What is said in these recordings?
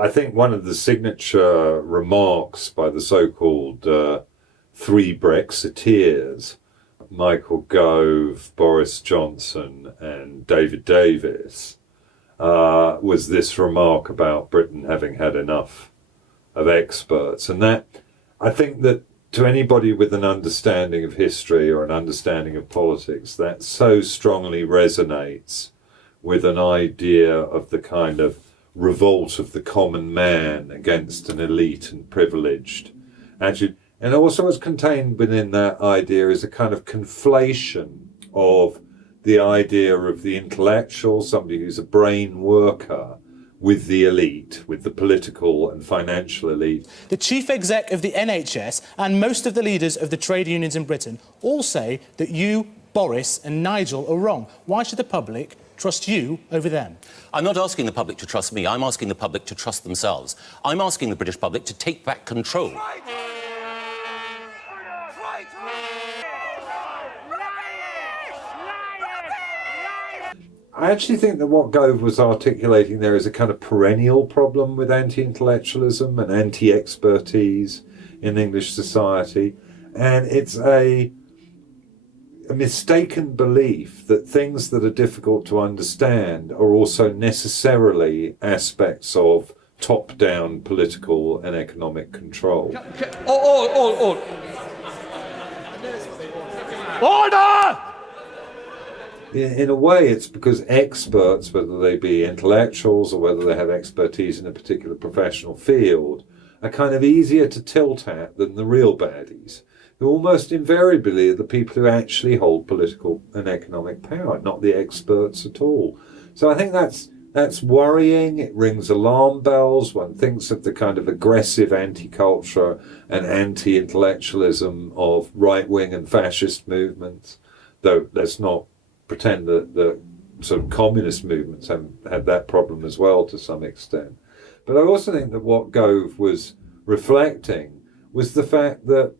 I think one of the signature remarks by the so-called three Brexiteers, Michael Gove, Boris Johnson and David Davis, was this remark about Britain having had enough of experts. And that, I think that to anybody with an understanding of history or an understanding of politics, that so strongly resonates with an idea of the kind of revolt of the common man against an elite and privileged attitude. And also what's contained within that idea is a kind of conflation of the idea of the intellectual, somebody who's a brain worker, with the elite, with the political and financial elite. The chief exec of the NHS and most of the leaders of the trade unions in Britain all say that you, Boris and Nigel are wrong. Why should the public trust you over them? I'm not asking the public to trust me. I'm asking the public to trust themselves. I'm asking the British public to take back control. I actually think that what Gove was articulating there is a kind of perennial problem with anti-intellectualism and anti-expertise in English society. And it's a mistaken belief that things that are difficult to understand are also necessarily aspects of top-down political and economic control. Order! In a way, it's because experts, whether they be intellectuals or whether they have expertise in a particular professional field, are kind of easier to tilt at than the real baddies, who almost invariably are the people who actually hold political and economic power, not the experts at all. So I think that's worrying. It rings alarm bells. One thinks of the kind of aggressive anti-culture and anti-intellectualism of right-wing and fascist movements, though let's not pretend that the sort of communist movements have had that problem as well to some extent. But I also think that what Gove was reflecting was the fact that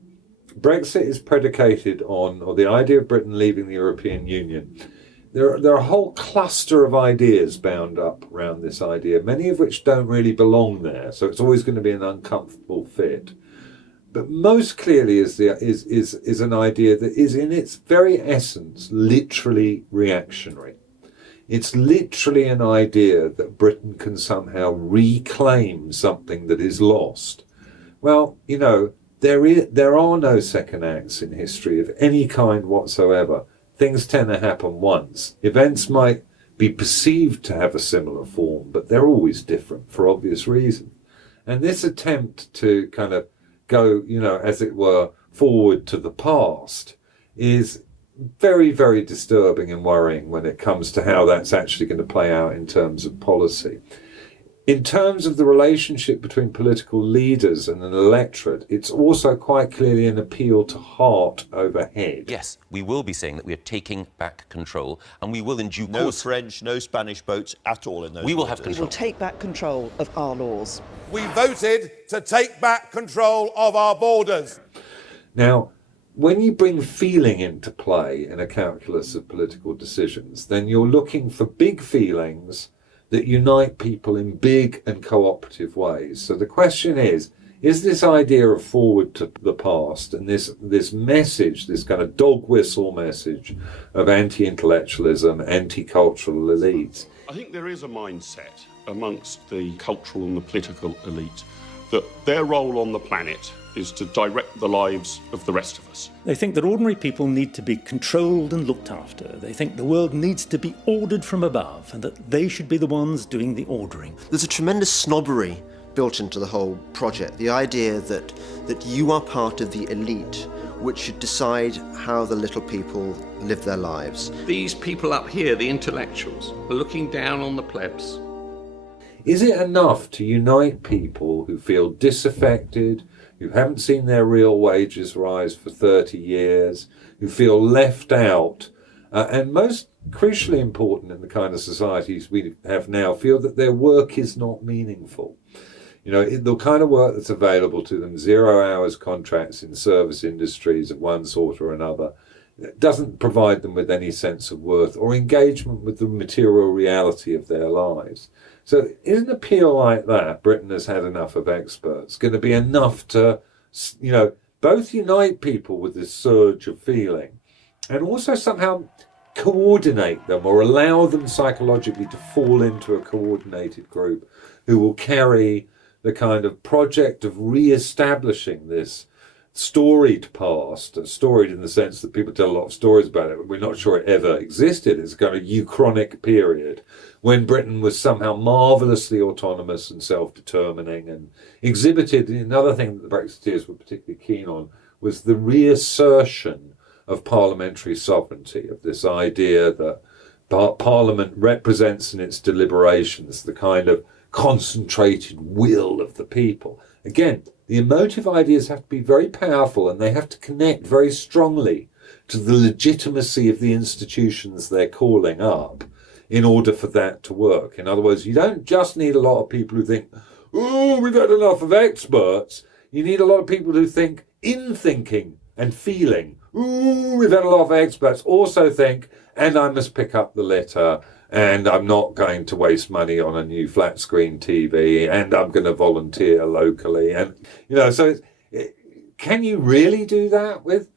Brexit is predicated on, or the idea of Britain leaving the European Union. There are a whole cluster of ideas bound up around this idea, many of which don't really belong there, so it's always going to be an uncomfortable fit. But most clearly is an idea that is in its very essence literally reactionary. It's literally an idea that Britain can somehow reclaim something that is lost. Well, you know, there are no second acts in history of any kind whatsoever. Things tend to happen once. Events might be perceived to have a similar form, but they're always different for obvious reasons. And this attempt to kind of go, you know, as it were, forward to the past is very, very disturbing and worrying when it comes to how that's actually going to play out in terms of policy. In terms of the relationship between political leaders and an electorate, it's also quite clearly an appeal to heart over head. Yes, we will be saying that we are taking back control, and we will in due no course... No French, no Spanish boats at all in those We will waters. have control. We will take back control of our laws. We voted to take back control of our borders. Now, when you bring feeling into play in a calculus of political decisions, then you're looking for big feelings that unite people in big and cooperative ways. So the question is this idea of forward to the past and this message, this kind of dog whistle message of anti-intellectualism, anti-cultural elites? I think there is a mindset amongst the cultural and the political elite that their role on the planet is to direct the lives of the rest of us. They think that ordinary people need to be controlled and looked after. They think the world needs to be ordered from above and that they should be the ones doing the ordering. There's a tremendous snobbery built into the whole project. The idea that you are part of the elite which should decide how the little people live their lives. These people up here, the intellectuals, are looking down on the plebs. Is it enough to unite people who feel disaffected, who haven't seen their real wages rise for 30 years, who feel left out, and most crucially important in the kind of societies we have now, feel that their work is not meaningful? You know, the kind of work that's available to them, 0 hours contracts in service industries of one sort or another, doesn't provide them with any sense of worth or engagement with the material reality of their lives. So is an appeal like that, Britain has had enough of experts, going to be enough to, both unite people with this surge of feeling and also somehow coordinate them or allow them psychologically to fall into a coordinated group who will carry the kind of project of re-establishing this storied past, storied in the sense that people tell a lot of stories about it, but we're not sure it ever existed. It's a kind of uchronic period when Britain was somehow marvellously autonomous and self-determining and exhibited. Another thing that the Brexiteers were particularly keen on was the reassertion of parliamentary sovereignty, of this idea that Parliament represents in its deliberations the kind of concentrated will of the people. Again, the emotive ideas have to be very powerful and they have to connect very strongly to the legitimacy of the institutions they're calling up in order for that to work. In other words, you don't just need a lot of people who think, oh, we've had enough of experts. You need a lot of people who think in thinking and feeling. Ooh, we've had a lot of experts. Also think, and I must pick up the litter, and I'm not going to waste money on a new flat screen TV, and I'm going to volunteer locally. And, so can you really do that with,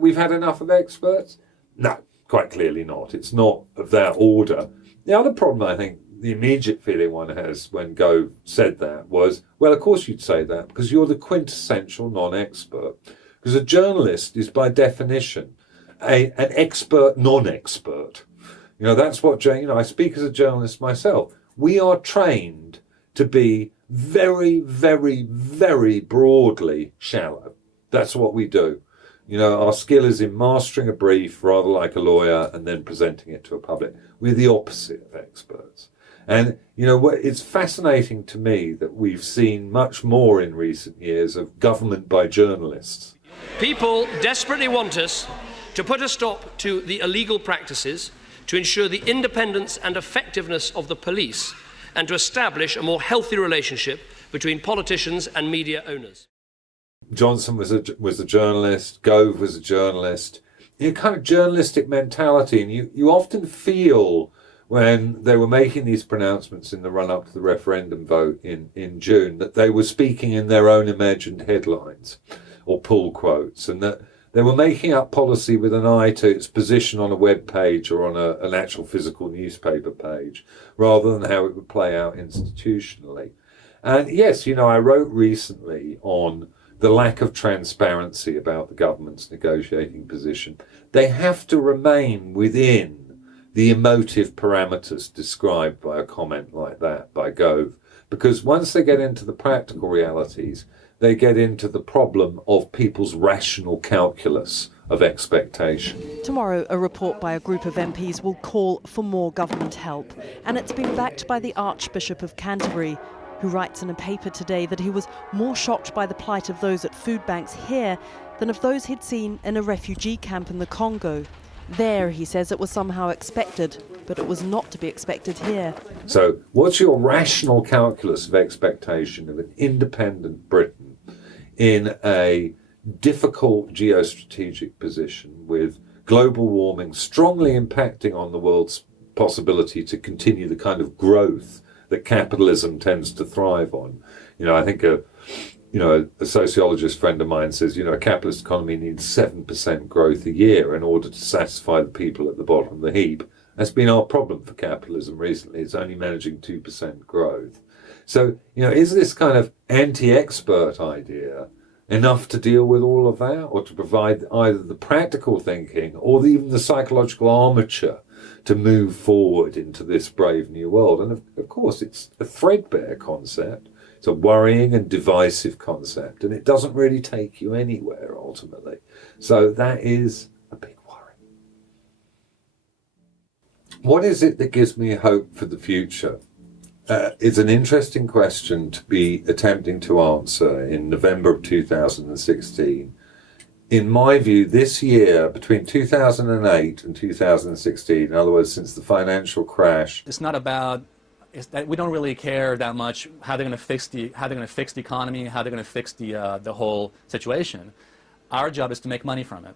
we've had enough of experts? No, quite clearly not. It's not of that order. The other problem, I think, the immediate feeling one has when Gove said that was, well, of course you'd say that because you're the quintessential non-expert. Because a journalist is by definition an expert non-expert. That's what, I speak as a journalist myself. We are trained to be very, very, very broadly shallow. That's what we do. Our skill is in mastering a brief, rather like a lawyer, and then presenting it to a public. We're the opposite of experts. And, it's fascinating to me that we've seen much more in recent years of government by journalists. People desperately want us to put a stop to the illegal practices, to ensure the independence and effectiveness of the police, and to establish a more healthy relationship between politicians and media owners. Johnson was a journalist, Gove was a journalist. Kind of journalistic mentality, and you often feel when they were making these pronouncements in the run-up to the referendum vote in June that they were speaking in their own imagined headlines or pull quotes, and that they were making up policy with an eye to its position on a web page or on an actual physical newspaper page, rather than how it would play out institutionally. And yes, I wrote recently on the lack of transparency about the government's negotiating position. They have to remain within the emotive parameters described by a comment like that by Gove, because once they get into the practical realities, they get into the problem of people's rational calculus of expectation. Tomorrow, a report by a group of MPs will call for more government help, and it's been backed by the Archbishop of Canterbury, who writes in a paper today that he was more shocked by the plight of those at food banks here than of those he'd seen in a refugee camp in the Congo. There, he says, it was somehow expected, but it was not to be expected here. So what's your rational calculus of expectation of an independent Britain in a difficult geostrategic position with global warming strongly impacting on the world's possibility to continue the kind of growth that capitalism tends to thrive on? I think a sociologist friend of mine says, a capitalist economy needs 7% growth a year in order to satisfy the people at the bottom of the heap. That's been our problem for capitalism recently. It's only managing 2% growth. So, is this kind of anti-expert idea enough to deal with all of that, or to provide either the practical thinking or even the psychological armature to move forward into this brave new world? And of course, it's a threadbare concept. It's a worrying and divisive concept, and it doesn't really take you anywhere ultimately. So that is a big worry. What is it that gives me hope for the future? It's an interesting question to be attempting to answer in November of 2016. In my view, this year, between 2008 and 2016, in other words, since the financial crash, it's not about that we don't really care that much how they're going to fix the economy, how they're going to fix the whole situation. Our job is to make money from it,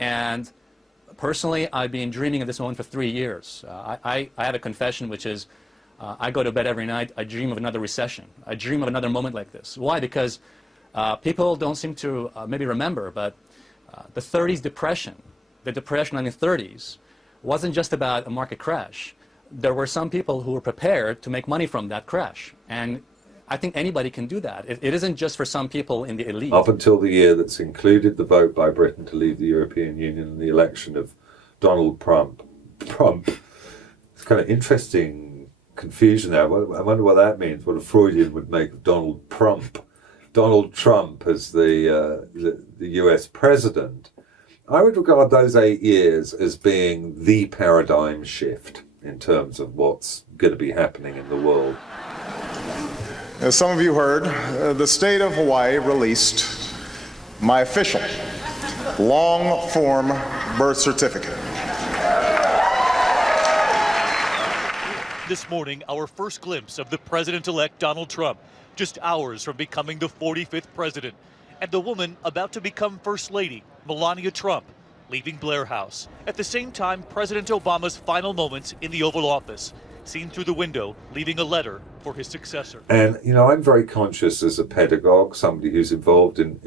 and Personally, I've been dreaming of this moment for 3 years. I have a confession, which is I go to bed every night, I dream of another recession. I dream of another moment like this. Why? Because people don't seem to maybe remember, but the 30s depression, the depression in the 30s, wasn't just about a market crash. There were some people who were prepared to make money from that crash. And I think anybody can do that. It isn't just for some people in the elite. Up until the year that's included the vote by Britain to leave the European Union and the election of Donald Trump. It's kind of interesting confusion there. I wonder what that means, what a Freudian would make of Donald Trump. Donald Trump as the US president. I would regard those 8 years as being the paradigm shift in terms of what's going to be happening in the world. As some of you heard, the state of Hawaii released my official long-form birth certificate. This morning, our first glimpse of the president-elect Donald Trump, just hours from becoming the 45th president, and the woman about to become First Lady, Melania Trump, leaving Blair House. At the same time, President Obama's final moments in the Oval Office, seen through the window, leaving a letter for his successor. And, you know, I'm very conscious as a pedagogue, somebody who's involved in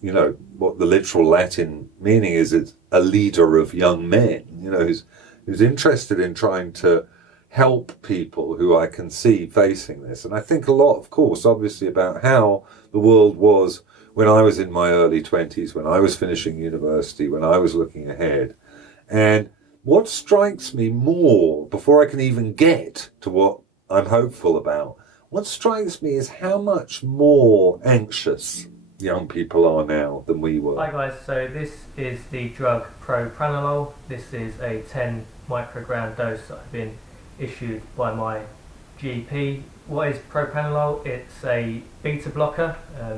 you know, what the literal Latin meaning is a leader of young men, you know, who's interested in trying to help people who I can see facing this. And I think a lot, of course, obviously about how the world was when I was in my early 20s, when I was finishing university, when I was looking ahead. And what strikes me more, before I can even get to what I'm hopeful about, what strikes me is how much more anxious young people are now than we were. Hi guys, so this is the drug propranolol. This is a 10 microgram dose that I've been issued by my GP. What is propranolol? It's a beta blocker.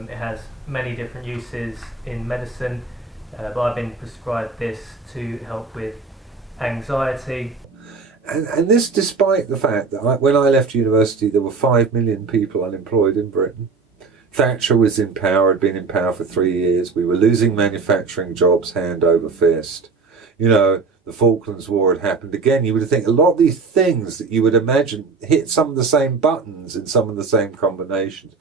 It has many different uses in medicine, but I've been prescribed this to help with anxiety. And this despite the fact that when I left university there were 5 million people unemployed in Britain. Thatcher was in power, had been in power for 3 years. We were losing manufacturing jobs hand over fist. You know, the Falklands War had happened again. You would think a lot of these things that you would imagine hit some of the same buttons in some of the same combinations.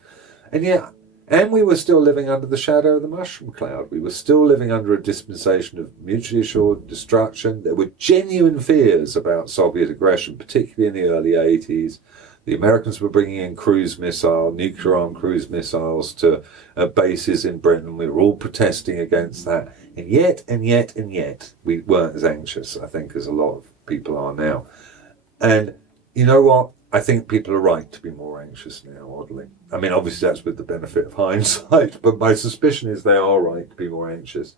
And yet, and we were still living under the shadow of the mushroom cloud. We were still living under a dispensation of mutually assured destruction. There were genuine fears about Soviet aggression, particularly in the early 80s. The Americans were bringing in nuclear-armed cruise missiles to bases in Britain. We were all protesting against that. And yet, we weren't as anxious, I think, as a lot of people are now. And you know what? I think people are right to be more anxious now, oddly. I mean, obviously that's with the benefit of hindsight, but my suspicion is they are right to be more anxious.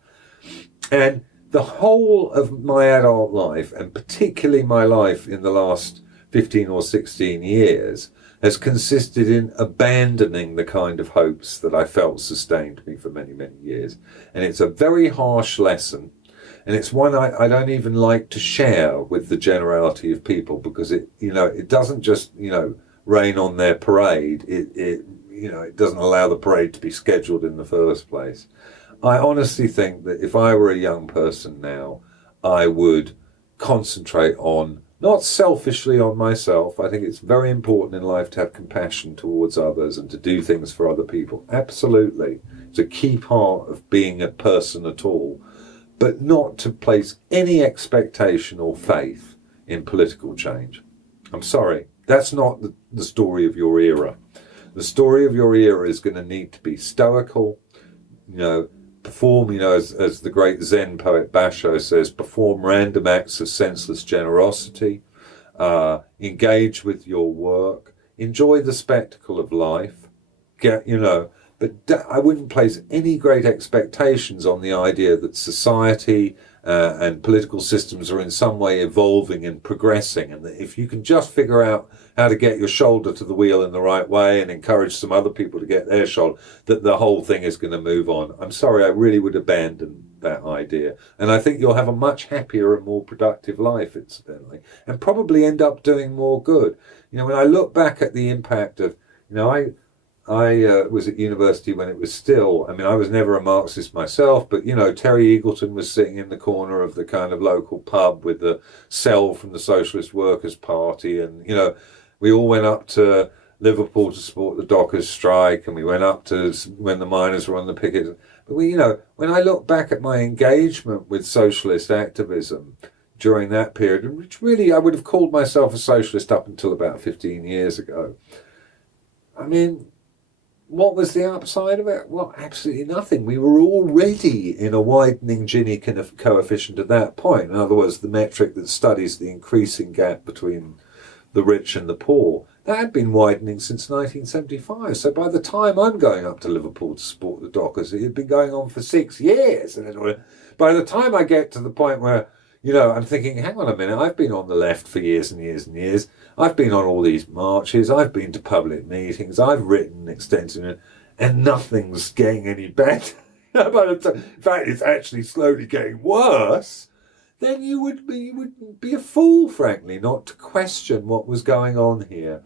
And the whole of my adult life, and particularly my life in the last 15 or 16 years, has consisted in abandoning the kind of hopes that I felt sustained me for many, many years. And it's a very harsh lesson. And it's one I don't even like to share with the generality of people, because it doesn't just, rain on their parade. It doesn't allow the parade to be scheduled in the first place. I honestly think that if I were a young person now, I would concentrate on, not selfishly on myself. I think it's very important in life to have compassion towards others and to do things for other people. Absolutely. It's a key part of being a person at all. But not to place any expectation or faith in political change. I'm sorry, that's not the story of your era. The story of your era is going to need to be stoical, perform, as the great Zen poet Basho says, perform random acts of senseless generosity, engage with your work, enjoy the spectacle of life, but I wouldn't place any great expectations on the idea that society and political systems are in some way evolving and progressing, and that if you can just figure out how to get your shoulder to the wheel in the right way and encourage some other people to get their shoulder, that the whole thing is going to move on. I'm sorry, I really would abandon that idea. And I think you'll have a much happier and more productive life, incidentally, and probably end up doing more good. When I look back at the impact of, I was at university when it was still, I mean, I was never a Marxist myself, but, you know, Terry Eagleton was sitting in the corner of the kind of local pub with the cell from the Socialist Workers' Party. And, you know, we all went up to Liverpool to support the dockers' strike, and we went up to when the miners were on the picket. But we, you know, when I look back at my engagement with socialist activism during that period, which really I would have called myself a socialist up until about 15 years ago, I mean, what was the upside of it? Well, absolutely nothing. We were already in a widening Gini coefficient at that point. In other words, the metric that studies the increasing gap between the rich and the poor. That had been widening since 1975. So by the time I'm going up to Liverpool to support the dockers, it had been going on for 6 years. And by the time I get to the point where, you know, I'm thinking, hang on a minute, I've been on the left for years and years and years. I've been on all these marches. I've been to public meetings. I've written extensively, and nothing's getting any better. In fact, it's actually slowly getting worse. Then you would be a fool, frankly, not to question what was going on here,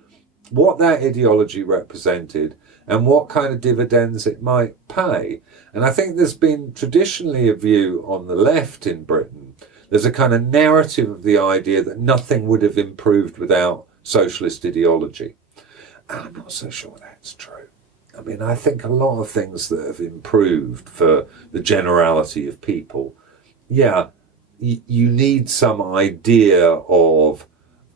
what that ideology represented, and what kind of dividends it might pay. And I think there's been traditionally a view on the left in Britain. There's a kind of narrative of the idea that nothing would have improved without socialist ideology. And I'm not so sure that's true. I mean, I think a lot of things that have improved for the generality of people, yeah, you need some idea of,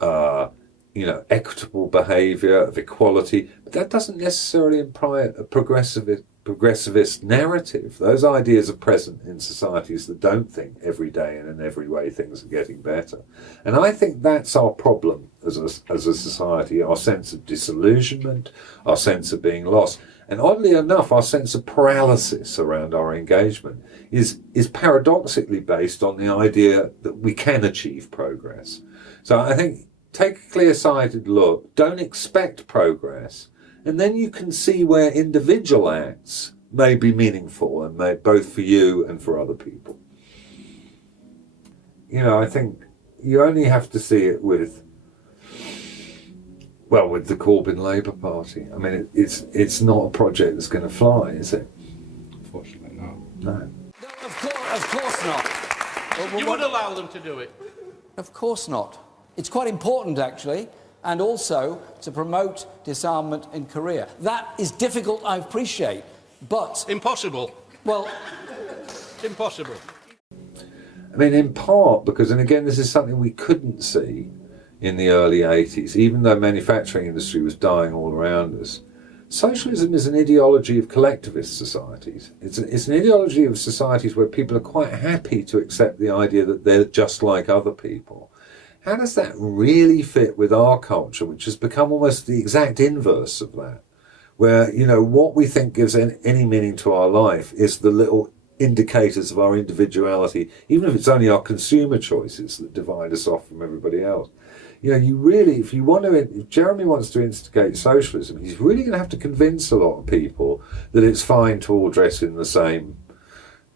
you know, equitable behaviour, of equality, but that doesn't necessarily imply a progressivist narrative. Those ideas are present in societies that don't think every day and in every way things are getting better. And I think that's our problem as a society, our sense of disillusionment, our sense of being lost. And oddly enough, our sense of paralysis around our engagement is paradoxically based on the idea that we can achieve progress. So I think take a clear-sighted look, don't expect progress, and then you can see where individual acts may be meaningful and may both for you and for other people. You know, I think you only have to see it with the Corbyn Labour Party. I mean, it's not a project that's going to fly, is it? Unfortunately, no. No. Of course not. You would allow them to do it? Of course not. It's quite important, actually, and also to promote disarmament in Korea. That is difficult, I appreciate, but... Impossible. Well... Impossible. I mean, in part because, and again, this is something we couldn't see in the early 80s, even though manufacturing industry was dying all around us. Socialism is an ideology of collectivist societies. It's an ideology of societies where people are quite happy to accept the idea that they're just like other people. How does that really fit with our culture, which has become almost the exact inverse of that? Where, you know, what we think gives any meaning to our life is the little indicators of our individuality, even if it's only our consumer choices that divide us off from everybody else. You know, you really, if Jeremy wants to instigate socialism, he's really going to have to convince a lot of people that it's fine to all dress in the same,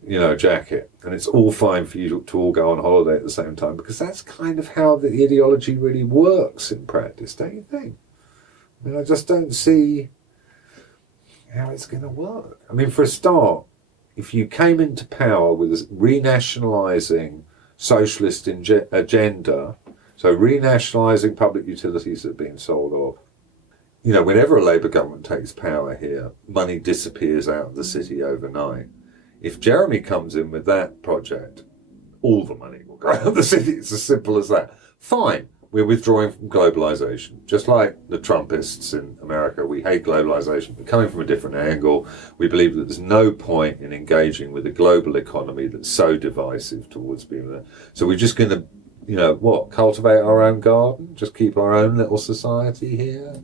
you know, jacket, and it's all fine for you to all go on holiday at the same time, because that's kind of how the ideology really works in practice, don't you think? I mean, I just don't see how it's going to work. I mean, for a start, if you came into power with a renationalising socialist agenda, so renationalising public utilities that are being sold off, you know, whenever a Labour government takes power here, money disappears out of the city overnight. If Jeremy comes in with that project, all the money will go out of the city. It's as simple as that. Fine, we're withdrawing from globalisation. Just like the Trumpists in America, we hate globalisation. We're coming from a different angle. We believe that there's no point in engaging with a global economy that's so divisive towards being there. So we're just going to, you know, cultivate our own garden, just keep our own little society here.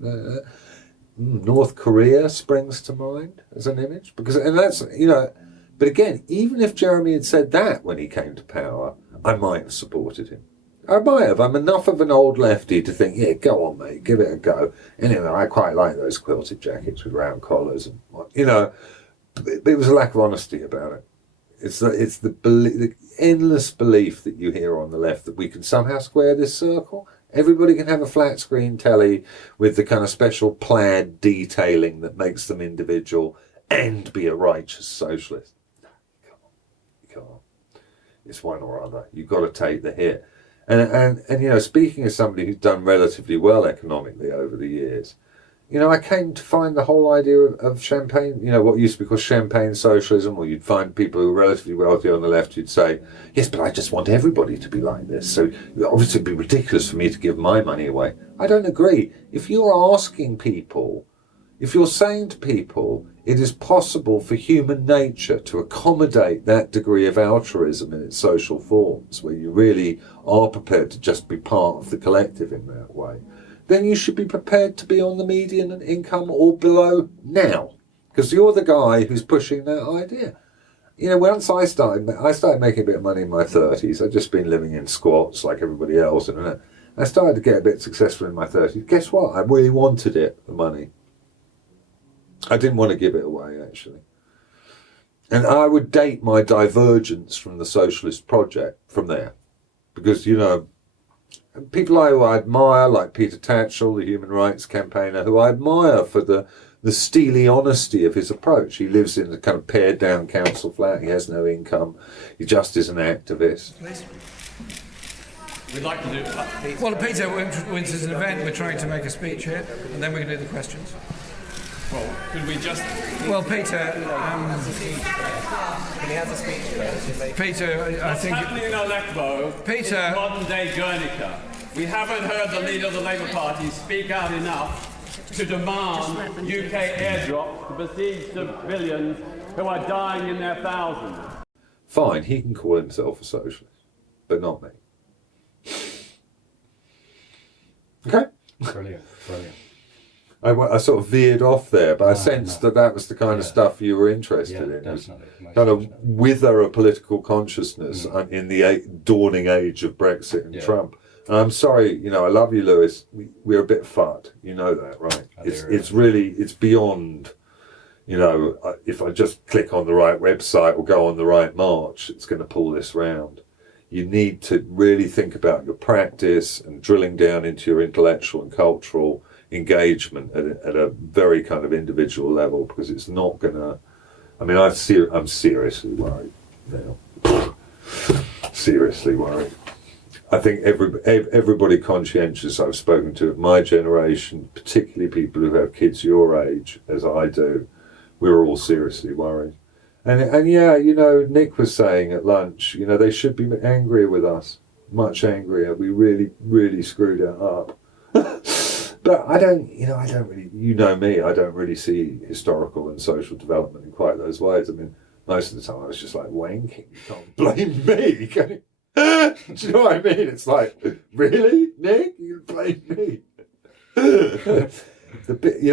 North Korea springs to mind as an image, and that's, you know, but again, even if Jeremy had said that when he came to power, I might have supported him. I might have. I'm enough of an old lefty to think, yeah, go on, mate, give it a go. Anyway, I quite like those quilted jackets with round collars and, you know, but it was a lack of honesty about it. It's the endless belief that you hear on the left that we can somehow square this circle. Everybody can have a flat screen telly with the kind of special plaid detailing that makes them individual and be a righteous socialist. No, you can't. It's one or other. You've got to take the hit. And you know, speaking as somebody who's done relatively well economically over the years, you know, I came to find the whole idea of champagne, you know, what used to be called champagne socialism, or you'd find people who were relatively wealthy on the left who'd say, yes, but I just want everybody to be like this. So obviously it'd be ridiculous for me to give my money away. I don't agree. If you're asking people, if you're saying to people, it is possible for human nature to accommodate that degree of altruism in its social forms, where you really are prepared to just be part of the collective in that way, then you should be prepared to be on the median income or below now, because you're the guy who's pushing that idea. You know, once I started making a bit of money in my 30s. I'd just been living in squats like everybody else, and I started to get a bit successful in my 30s. Guess what? I really wanted it, the money. I didn't want to give it away, actually. And I would date my divergence from the socialist project from there, because, you know, people who I admire, like Peter Tatchell, the human rights campaigner, who I admire for the steely honesty of his approach. He lives in a kind of pared down council flat. He has no income. He just is an activist. Please. We'd like to do... Well, Peter, this is an event. We're trying to make a speech here, and then we're going to do the questions. Well, could we just... Well, Peter... Can he have a speech first? Peter, I think... What's happening in Aleppo Peter... is modern-day Guernica. We haven't heard the leader of the Labour Party speak out enough to demand UK airdrops to besieged civilians who are dying in their thousands. Fine, he can call himself a socialist, but not me. Okay? Brilliant, brilliant. I sort of veered off there, but I sensed that was the kind of stuff you were interested in. Definitely. Kind of wither a political consciousness in the dawning age of Brexit and Trump. And I'm sorry, you know, I love you, Lewis. We're a bit fucked. You know that, right? It's beyond, you know, if I just click on the right website or go on the right march, it's going to pull this round. You need to really think about your practice and drilling down into your intellectual and cultural engagement at a very kind of individual level, because it's not going to... I mean, I'm seriously worried now. Seriously worried. I think everybody conscientious I've spoken to of my generation, particularly people who have kids your age, as I do, we're all seriously worried. And yeah, you know, Nick was saying at lunch, you know, they should be angrier with us, much angrier. We really, really screwed it up. But I don't really, you know me, I don't really see historical and social development in quite those ways. I mean, most of the time I was just like wanking. You can't blame me, can you? Do you know what I mean? It's like, really, Nick? You blame me? You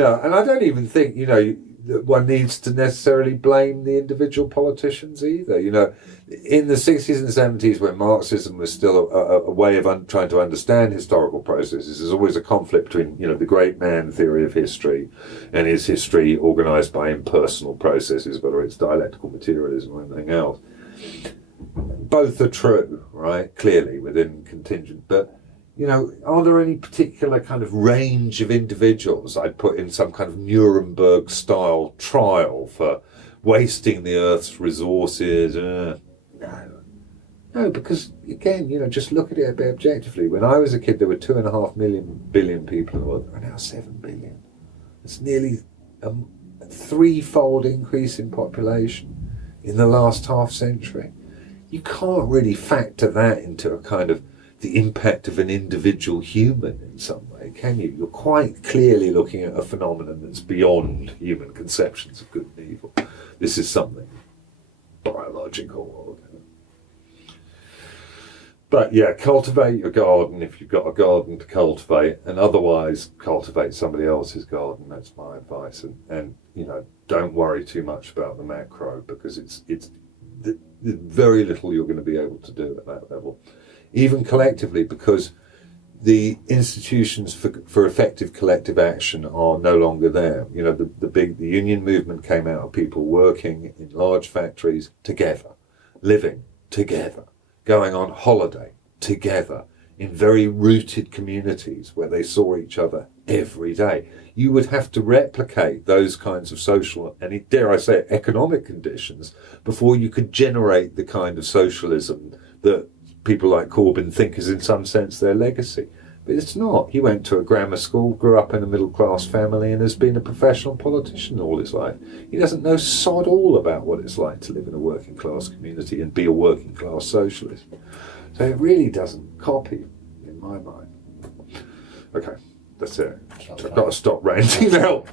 know, and I don't even think, you know, that one needs to necessarily blame the individual politicians either. You know, in the 60s and 70s, when Marxism was still a way of trying to understand historical processes, there's always a conflict between, you know, the great man theory of history and his history organised by impersonal processes, whether it's dialectical materialism or anything else. Both are true, right? Clearly within contingent, but you know, are there any particular kind of range of individuals I'd put in some kind of Nuremberg-style trial for wasting the Earth's resources? No, because again, you know, just look at it a bit objectively. When I was a kid, there were 2.5 billion people in the world. There are now 7 billion. It's nearly a threefold increase in population in the last half century. You can't really factor that into a kind of the impact of an individual human in some way, can you? You're quite clearly looking at a phenomenon that's beyond human conceptions of good and evil. This is something biological. But yeah, cultivate your garden if you've got a garden to cultivate, and otherwise cultivate somebody else's garden. That's my advice. And you know, don't worry too much about the macro, because it's very little you're going to be able to do at that level. Even collectively, because the institutions for effective collective action are no longer there. You know, the union movement came out of people working in large factories together, living together, going on holiday together, in very rooted communities where they saw each other every day. You would have to replicate those kinds of social and, dare I say, economic conditions before you could generate the kind of socialism that people like Corbyn think is in some sense their legacy. But it's not. He went to a grammar school, grew up in a middle-class family, and has been a professional politician all his life. He doesn't know sod all about what it's like to live in a working-class community and be a working-class socialist. So it really doesn't copy, in my mind. Okay, that's it. I've got to stop ranting now.